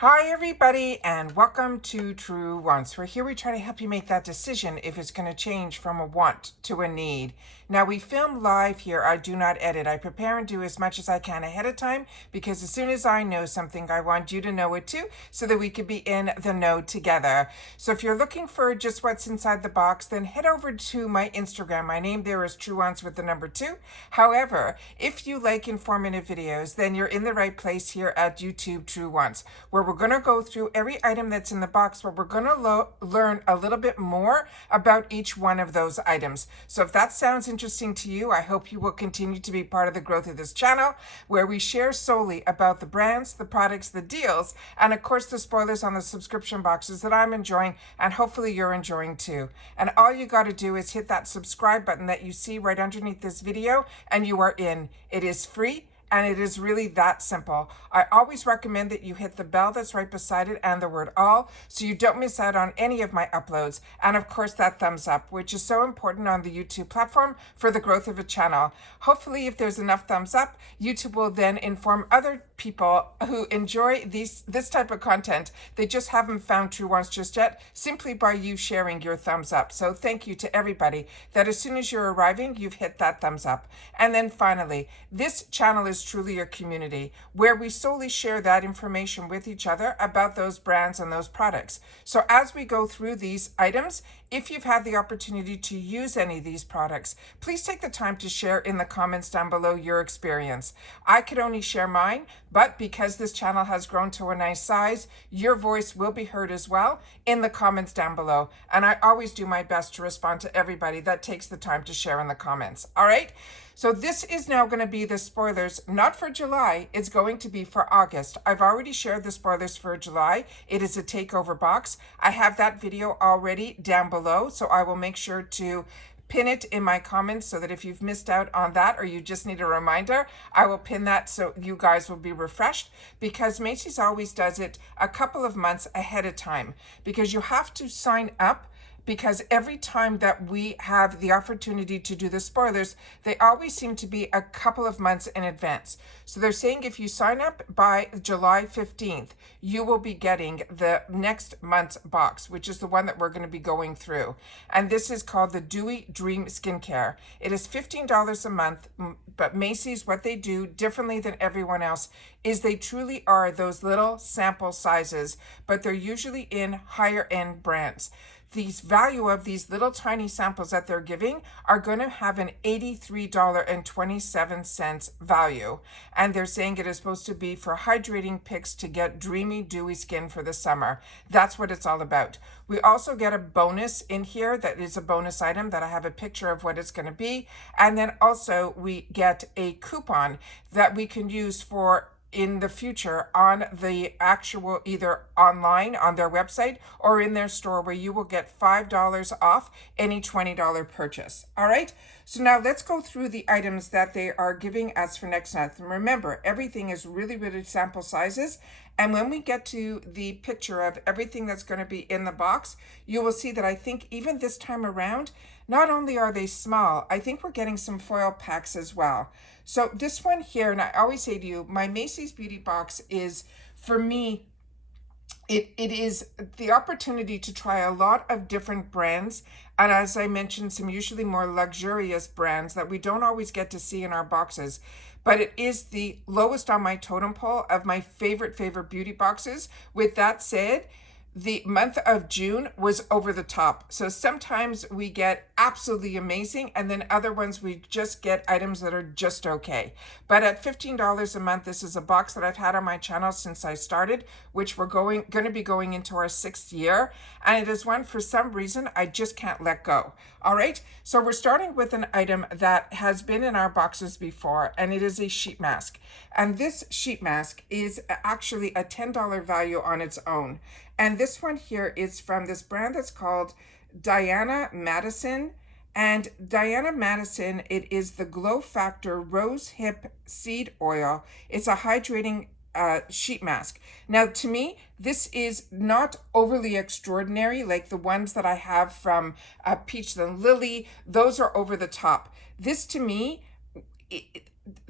Hi everybody and welcome to Truewants, where here we try to help you make that decision if it's going to change from a want to a need. Now we film live here. I do not edit. I prepare and do as much as I can ahead of time because as soon as I know something, I want you to know it too so that we could be in the know together. So if you're looking for just what's inside the box, then head over to my Instagram. My name there is Truewants with the number 2. However, if you like informative videos, then you're in the right place here at YouTube Truewants, where we're going to go through every item that's in the box, but we're going to learn a little bit more about each one of those items. So if that sounds interesting to you, I hope you will continue to be part of the growth of this channel, where we share solely about the brands, the products, the deals, and of course the spoilers on the subscription boxes that I'm enjoying and hopefully you're enjoying too. And all you got to do is hit that subscribe button that you see right underneath this video and you are in. It is free. And it is really that simple. I always recommend that you hit the bell that's right beside it and the word all so you don't miss out on any of my uploads. And of course that thumbs up, which is so important on the YouTube platform for the growth of a channel. Hopefully if there's enough thumbs up, YouTube will then inform other people who enjoy this type of content. They just haven't found Truewants just yet, simply by you sharing your thumbs up. So thank you to everybody that as soon as you're arriving, you've hit that thumbs up. And then finally, this channel is truly a community where we solely share that information with each other about those brands and those products. So as we go through these items, if you've had the opportunity to use any of these products, please take the time to share in the comments down below your experience. I could only share mine, but because this channel has grown to a nice size, your voice will be heard as well in the comments down below. And I always do my best to respond to everybody that takes the time to share in the comments. All right? So this is now going to be the spoilers, not for July, it's going to be for August. I've already shared the spoilers for July. It is a takeover box. I have that video already down below, so I will make sure to pin it in my comments so that if you've missed out on that or you just need a reminder, I will pin that so you guys will be refreshed, because Macy's always does it a couple of months ahead of time because you have to sign up. Because every time that we have the opportunity to do the spoilers, they always seem to be a couple of months in advance. So they're saying if you sign up by July 15th, you will be getting the next month's box, which is the one that we're going to be going through. And this is called the Dewy Dream Skincare. It is $15 a month, but Macy's, what they do differently than everyone else is they truly are those little sample sizes, but they're usually in higher end brands. The value of these little tiny samples that they're giving are going to have an $83.27 value. And they're saying it is supposed to be for hydrating picks to get dreamy, dewy skin for the summer. That's what it's all about. We also get a bonus in here that is a bonus item that I have a picture of what it's going to be. And then also we get a coupon that we can use for in the future on the actual, either online on their website or in their store, where you will get $5 off any $20 purchase. All right. So now let's go through the items that they are giving us for next month. And remember, everything is really sample sizes. And when we get to the picture of everything that's going to be in the box, you will see that I think even this time around, not only are they small, I think we're getting some foil packs as well. So this one here, and I always say to you, my Macy's Beauty Box is, for me, it is the opportunity to try a lot of different brands. And as I mentioned, some usually more luxurious brands that we don't always get to see in our boxes. But it is the lowest on my totem pole of my favorite beauty boxes. With that said, the month of June was over the top. So sometimes we get absolutely amazing, and then other ones we just get items that are just okay. But at $15 a month, this is a box that I've had on my channel since I started, which we're going to be going into our 6th year. And it is one, for some reason, I just can't let go. All right, so we're starting with an item that has been in our boxes before, and it is a sheet mask. And this sheet mask is actually a $10 value on its own. And this one here is from this brand that's called Madison. And Madison, it is the Glow Factor Rose Hip Seed Oil. It's a hydrating sheet mask. Now, to me, this is not overly extraordinary like the ones that I have from Peach and Lily. Those are over the top. This, to me,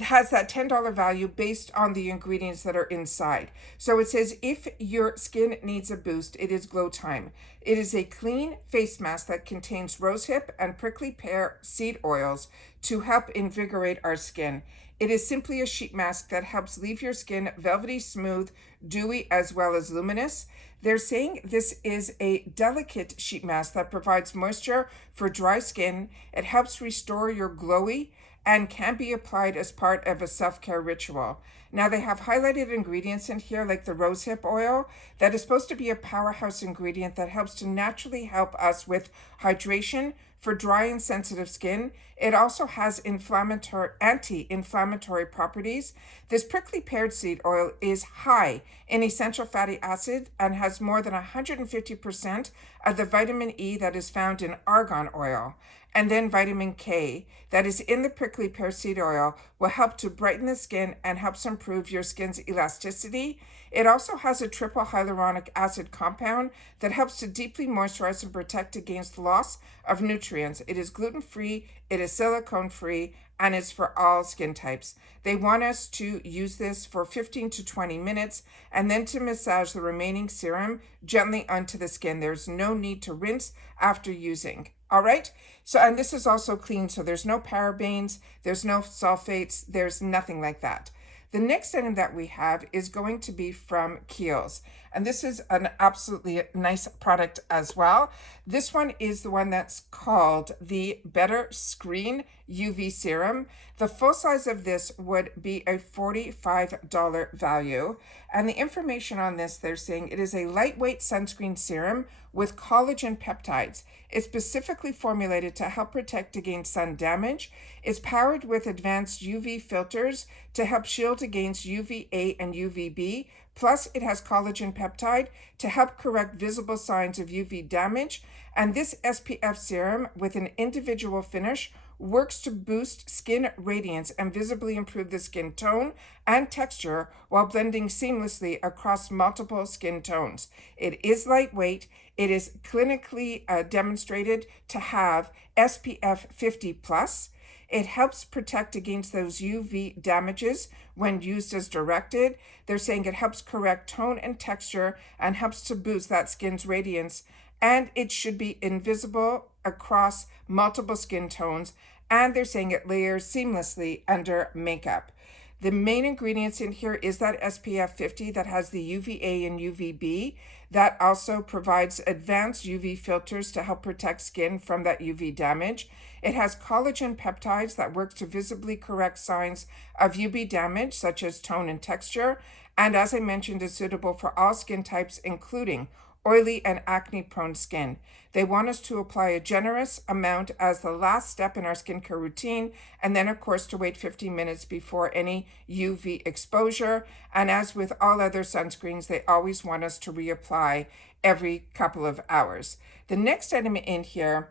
has that $10 value based on the ingredients that are inside. So it says, if your skin needs a boost, it is Glow Time. It is a clean face mask that contains rosehip and prickly pear seed oils to help invigorate our skin. It is simply a sheet mask that helps leave your skin velvety, smooth, dewy, as well as luminous. They're saying this is a delicate sheet mask that provides moisture for dry skin. It helps restore your glowy and can be applied as part of a self-care ritual. Now, they have highlighted ingredients in here like the rosehip oil that is supposed to be a powerhouse ingredient that helps to naturally help us with hydration for dry and sensitive skin. It also has anti-inflammatory properties. This prickly pear seed oil is high in essential fatty acid and has more than 150% of the vitamin E that is found in argan oil. And then vitamin K that is in the prickly pear seed oil will help to brighten the skin and helps improve your skin's elasticity. It also has a triple hyaluronic acid compound that helps to deeply moisturize and protect against loss of nutrients. It is gluten-free, it is silicone-free, and it's for all skin types. They want us to use this for 15 to 20 minutes and then to massage the remaining serum gently onto the skin. There's no need to rinse after using. All right. So, and this is also clean. So there's no parabenes, there's no sulfates, there's nothing like that. The next item that we have is going to be from Kiehl's. And this is an absolutely nice product as well. This one is the one that's called the Better Screen UV Serum. The full size of this would be a $45 value. And the information on this, they're saying it is a lightweight sunscreen serum with collagen peptides. It's specifically formulated to help protect against sun damage. It's powered with advanced UV filters to help shield against UVA and UVB. Plus, it has collagen peptide to help correct visible signs of UV damage. And this SPF serum with an individual finish works to boost skin radiance and visibly improve the skin tone and texture while blending seamlessly across multiple skin tones. It is lightweight. It is clinically demonstrated to have SPF 50 plus. It helps protect against those UV damages when used as directed. They're saying it helps correct tone and texture and helps to boost that skin's radiance. And it should be invisible across multiple skin tones. And they're saying it layers seamlessly under makeup. The main ingredients in here is that SPF 50 that has the UVA and UVB. That also provides advanced UV filters to help protect skin from that UV damage. It has collagen peptides that work to visibly correct signs of UV damage, such as tone and texture. And as I mentioned, is suitable for all skin types, including oily and acne-prone skin. They want us to apply a generous amount as the last step in our skincare routine, and then, of course, to wait 15 minutes before any UV exposure. And as with all other sunscreens, they always want us to reapply every couple of hours. The next item in here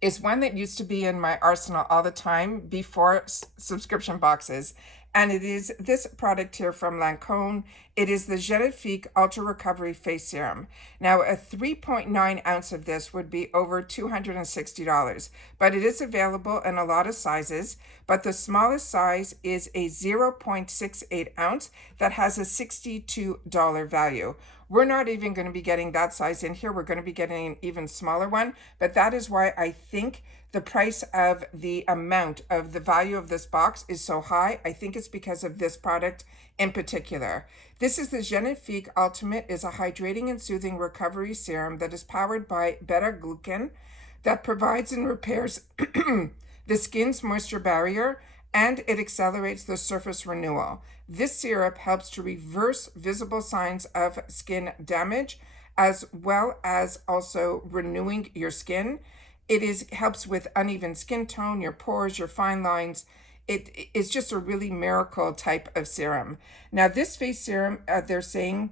is one that used to be in my arsenal all the time before subscription boxes. And it is this product here from Lancome. It is the Geneifi Ultra Recovery Face Serum. Now, a 3.9 ounce of this would be over $260, but it is available in a lot of sizes. But the smallest size is a 0.68 ounce that has a $62 value. We're not even going to be getting that size in here. We're going to be getting an even smaller one, but that is why I think the price of the amount of the value of this box is so high. I think it's because of this product in particular. This is the Geneifi Ultimate, is a hydrating and soothing recovery serum that is powered by beta-glucan that provides and repairs the skin's moisture barrier, and it accelerates the surface renewal. This syrup helps to reverse visible signs of skin damage, as well as also renewing your skin. It helps with uneven skin tone, your pores, your fine lines. It is just a really miracle type of serum. Now, this face serum, they're saying,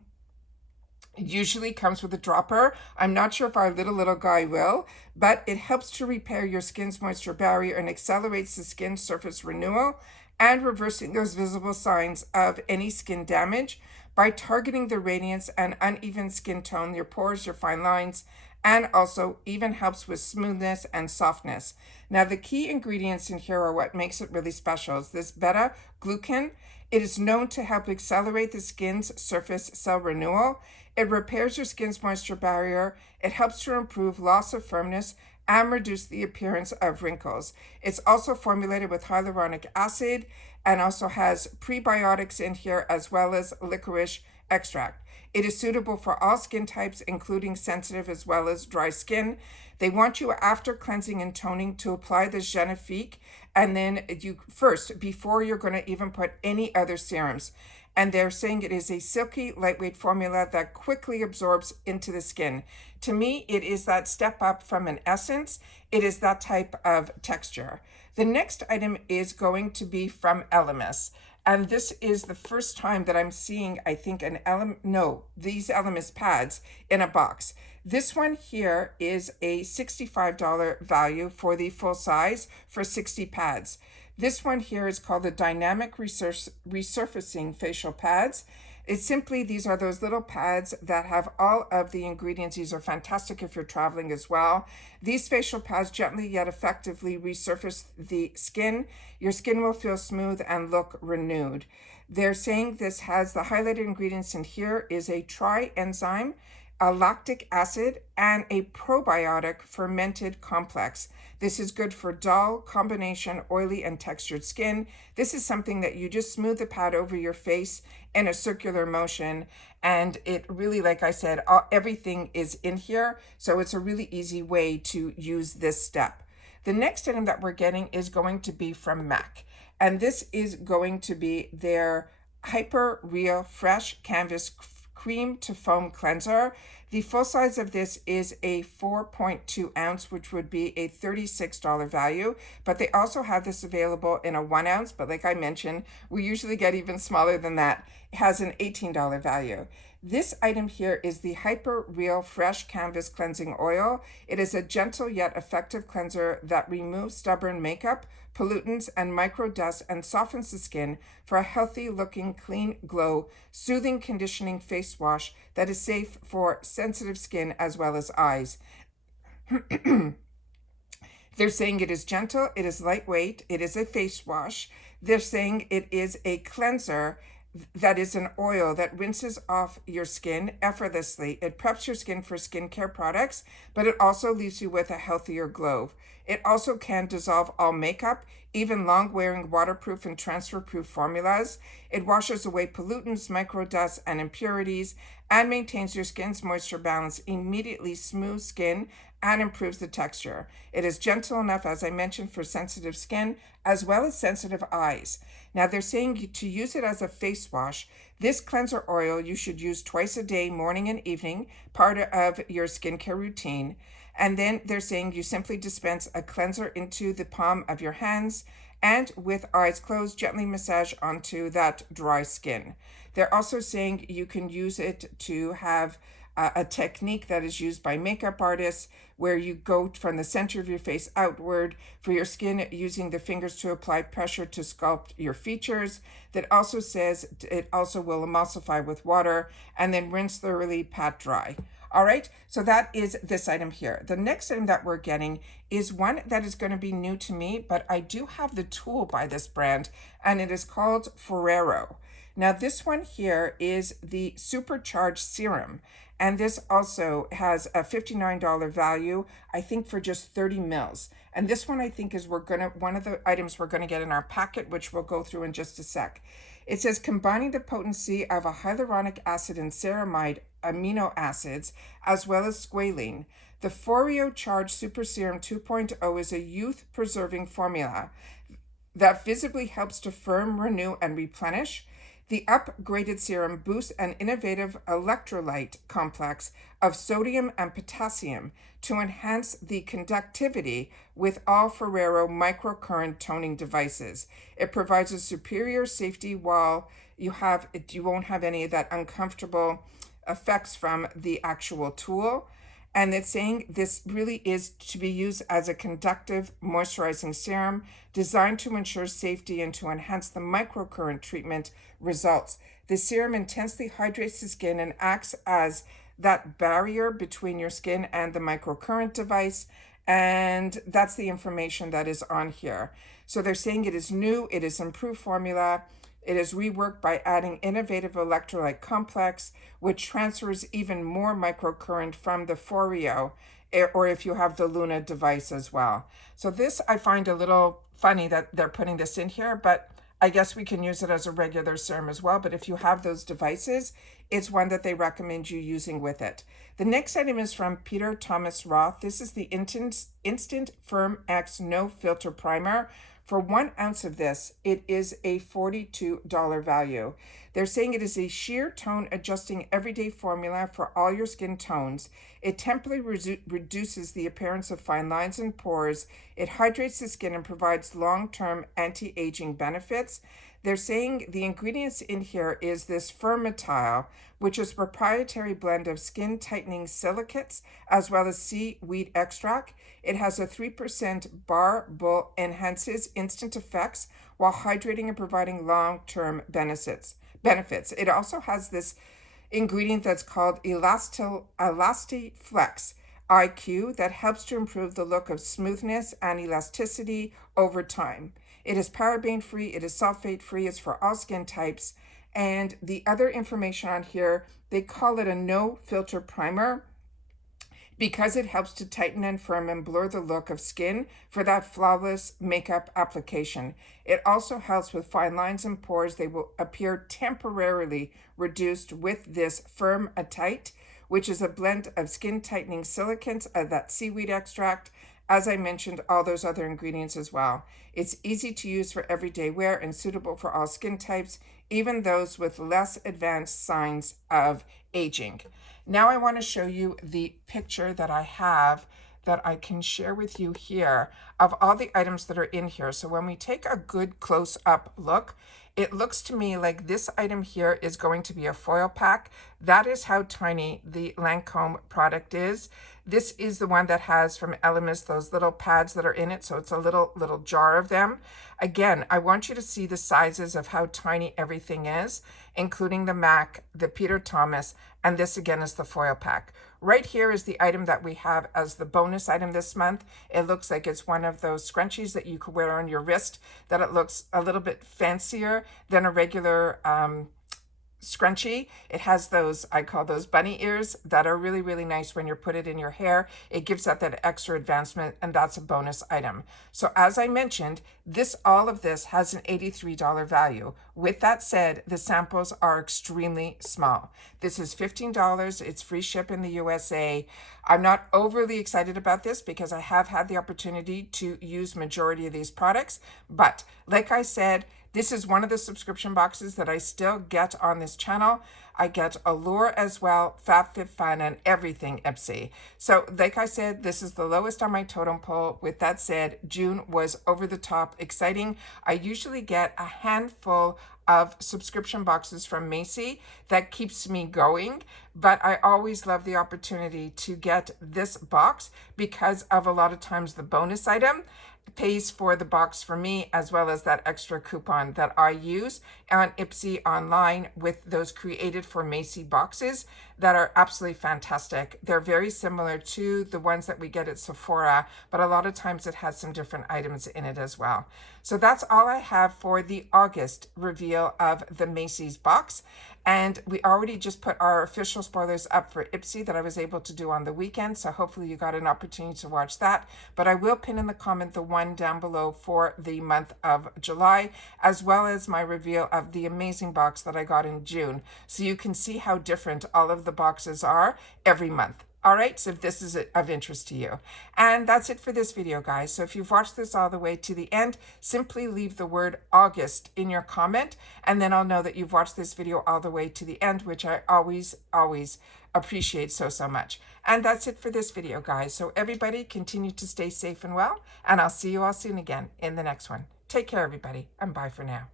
usually comes with a dropper. I'm not sure if our little guy will, but it helps to repair your skin's moisture barrier and accelerates the skin surface renewal and reversing those visible signs of any skin damage. by targeting the radiance and uneven skin tone, your pores, your fine lines, and also even helps with smoothness and softness. Now, the key ingredients in here are what makes it really special. Is this beta-glucan. It is known to help accelerate the skin's surface cell renewal. It repairs your skin's moisture barrier. It helps to improve loss of firmness and reduce the appearance of wrinkles. It's also formulated with hyaluronic acid and also has prebiotics in here as well as licorice extract. It is suitable for all skin types, including sensitive as well as dry skin. They want you after cleansing and toning to apply the Geneifi, and then you first, before you're going to even put any other serums. And they're saying it is a silky, lightweight formula that quickly absorbs into the skin. To me, it is that step up from an essence. It is that type of texture. The next item is going to be from Elemis. And this is the first time that I'm seeing, I think, these Elemis pads in a box. This one here is a $65 value for the full size for 60 pads. This one here is called the Dynamic Resurfacing Facial Pads. It's simply, these are those little pads that have all of the ingredients. These are fantastic if you're traveling as well. These facial pads gently yet effectively resurface the skin. Your skin will feel smooth and look renewed. They're saying this has the highlighted ingredients in here is a trienzyme, a lactic acid, and a probiotic fermented complex. This is good for dull, combination, oily, and textured skin. This is something that you just smooth the pad over your face in a circular motion. And it really, like I said, everything is in here. So it's a really easy way to use this step. The next item that we're getting is going to be from MAC. And this is going to be their Hyper Real Fresh Canvas Cream to Foam Cleanser. The full size of this is a 4.2 ounce, which would be a $36 value, but they also have this available in a 1 ounce, but like I mentioned, we usually get even smaller than that. It has an $18 value. This item here is the Hyper Real Fresh Canvas Cleansing Oil. It is a gentle yet effective cleanser that removes stubborn makeup, pollutants, and micro dust and softens the skin for a healthy looking, clean glow, soothing, conditioning face wash that is safe for sensitive skin as well as eyes. They're saying it is gentle, it is lightweight, it is a face wash. They're saying it is a cleanser that is an oil that rinses off your skin effortlessly. It preps your skin for skincare products, but it also leaves you with a healthier glow. It also can dissolve all makeup, even long-wearing waterproof and transfer-proof formulas. It washes away pollutants, microdusts, and impurities, and maintains your skin's moisture balance, immediately smooths skin, and improves the texture. It is gentle enough, as I mentioned, for sensitive skin, as well as sensitive eyes. Now, they're saying to use it as a face wash. This cleanser oil you should use twice a day, morning and evening, part of your skincare routine. And then they're saying you simply dispense a cleanser into the palm of your hands and with eyes closed, gently massage onto that dry skin. They're also saying you can use it to have a technique that is used by makeup artists where you go from the center of your face outward for your skin using the fingers to apply pressure to sculpt your features. That also says it also will emulsify with water and then rinse thoroughly, pat dry. All right, so that is this item here. The next item that we're getting is one that is going to be new to me, but I do have the tool by this brand, and it is called Ferrero. Now, this one here is the Supercharged Serum, and this also has a $59 value, I think, for just 30 mils. And this one, I think, is one of the items we're going to get in our packet, which we'll go through in just a sec. It says, combining the potency of a hyaluronic acid and ceramide amino acids, as well as squalene, the Ferrero Charged Super Serum 2.0 is a youth-preserving formula that visibly helps to firm, renew, and replenish. The upgraded serum boosts an innovative electrolyte complex of sodium and potassium to enhance the conductivity with all Ferrero microcurrent toning devices. It provides a superior safety while you won't have any of that uncomfortable effects from the actual tool. And it's saying this really is to be used as a conductive moisturizing serum designed to ensure safety and to enhance the microcurrent treatment results. The serum intensely hydrates the skin and acts as that barrier between your skin and the microcurrent device. And that's the information that is on here. So they're saying it is new, it is improved formula, it is reworked by adding innovative electrolyte complex, which transfers even more microcurrent from the Foreo, or if you have the Luna device as well. So this I find a little funny that they're putting this in here, but I guess we can use it as a regular serum as well. But if you have those devices, it's one that they recommend you using with it. The next item is from Peter Thomas Roth. This is the Instant Firm X No Filter Primer. For 1 ounce of this, it is a $42 value. They're saying it is a sheer tone adjusting everyday formula for all your skin tones. It temporarily reduces the appearance of fine lines and pores. It hydrates the skin and provides long-term anti-aging benefits. They're saying the ingredients in here is this Firmatile, which is a proprietary blend of skin tightening silicates as well as seaweed extract. It has a 3% bar bull, enhances instant effects while hydrating and providing long-term benefits. It also has this ingredient that's called Elastiflex IQ that helps to improve the look of smoothness and elasticity over time. It is paraben-free, it is sulfate-free, it's for all skin types. And the other information on here, they call it a no-filter primer because it helps to tighten and firm and blur the look of skin for that flawless makeup application. It also helps with fine lines and pores. They will appear temporarily reduced with this Firmatite, which is a blend of skin tightening silicates, that seaweed extract, as I mentioned, all those other ingredients as well. It's easy to use for everyday wear and suitable for all skin types, even those with less advanced signs of aging. Now I want to show you the picture that I have that I can share with you here of all the items that are in here. So when we take a good close-up look, it looks to me like this item here is going to be a foil pack. That is how tiny the Lancome product is. This is the one that has from Elemis those little pads that are in it, so it's a little jar of them. Again, I want you to see the sizes of how tiny everything is, including the MAC, the Peter Thomas, and this again is the foil pack. Right here is the item that we have as the bonus item this month. It looks like it's one of those scrunchies that you could wear on your wrist, that it looks a little bit fancier than a regular scrunchie. It has those, I call those bunny ears, that are really, really nice when you put it in your hair. It gives that extra advancement, and that's a bonus item. So as I mentioned, all of this has an $83 value. With that said, the samples are extremely small. This is $15. It's free ship in the USA. I'm not overly excited about this because I have had the opportunity to use majority of these products, but like I said, this is one of the subscription boxes that I still get on this channel. I get Allure as well, FabFitFun, and everything Ipsy. So like I said, this is the lowest on my totem pole. With that said, June was over the top exciting. I usually get a handful of subscription boxes from Macy. That keeps me going, but I always love the opportunity to get this box because of a lot of times the bonus item pays for the box for me, as well as that extra coupon that I use on Ipsy online with those created for Macy boxes that are absolutely fantastic. They're very similar to the ones that we get at Sephora, but a lot of times it has some different items in it as well. So that's all I have for the August reveal of the Macy's box. And we already just put our official spoilers up for Ipsy that I was able to do on the weekend. So hopefully you got an opportunity to watch that. But I will pin in the comment the one down below for the month of July, as well as my reveal of the amazing box that I got in June. So you can see how different all of the boxes are every month. All right, so if this is of interest to you. And that's it for this video, guys. So if you've watched this all the way to the end, simply leave the word August in your comment, and then I'll know that you've watched this video all the way to the end, which I always appreciate so much. And that's it for this video, guys. So everybody continue to stay safe and well, and I'll see you all soon again in the next one. Take care, everybody, and bye for now.